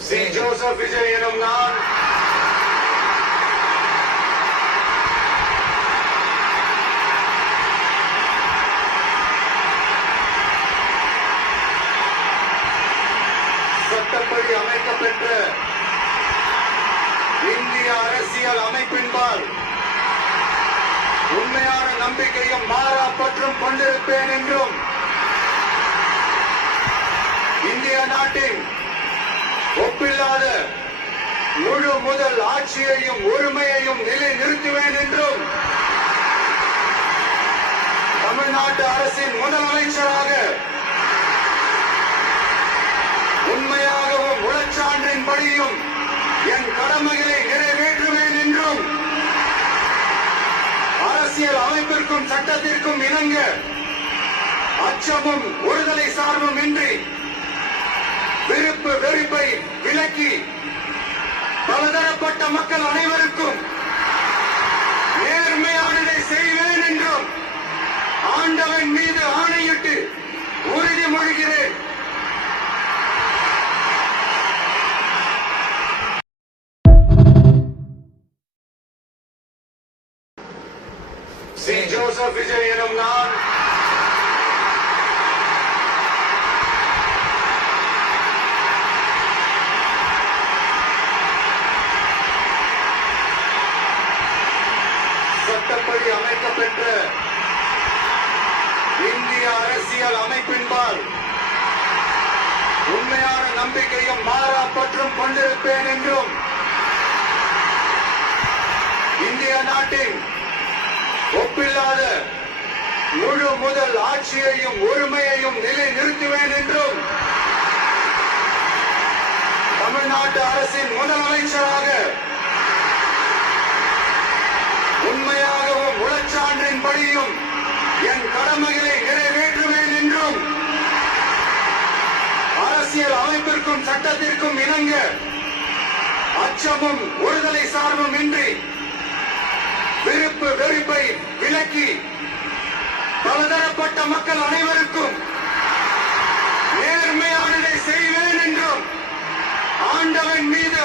C. Joseph Vijay எனும் நான் சட்டப்படி அமைக்கப்பெற்ற இந்திய அரசியல் அமைப்பின்பால் உண்மையான நம்பிக்கையும் மாறா பற்றும் கொண்டிருப்பேன் என்றும் இந்திய நாட்டின் ஒப்பில்லாத முழு முதல் ஆட்சியையும் ஒருமையையும் நிலைநிறுத்துவேன் என்றும் தமிழ்நாட்டு அரசின் முதலமைச்சராக உண்மையாகவும் உளச்சான்றின்படியும் என் கடமைகளை நிறைவேற்றுவேன் என்றும் அரசியல் அமைப்பிற்கும் சட்டத்திற்கும் இணங்க அச்சமும் ஒருதலை சார்பும் இன்றி விருப்பு வெறுப்பை விலக்கி பலதரப்பட்ட மக்கள் அனைவருக்கும் நேர்மையானதை செய்வேன் என்றும் ஆண்டவன் மீது ஆணையிட்டு உறுதிமொழிகிறேன். சி. ஜோசப் விஜய் எனும் நான் சட்டப்படி அமைக்கப்பெற்ற இந்திய அரசியல் அமைப்பின்பால் உண்மையான நம்பிக்கையும் மாறா பற்றும் கொண்டிருப்பேன் என்றும் இந்திய நாட்டின் ஒப்பில்லாத முழு முதல் ஆட்சியையும் ஒருமையையும் நிலைநிறுத்துவேன் என்றும் தமிழ்நாட்டு அரசின் முதலமைச்சராக உண்மையாகவும் உளச்சான்றின்படியும் என் கடமைகளை நிறைவேற்றுவேன் என்றும் அரசியல் அமைப்பிற்கும் சட்டத்திற்கும் இணங்க அச்சமும் ஒருதலை சார்பும் இன்றி விருப்பு வெறுப்பை விலக்கி பலதரப்பட்ட மக்கள் அனைவருக்கும் நேர்மையானதை செய்வேன் என்றும் ஆண்டவன் மீது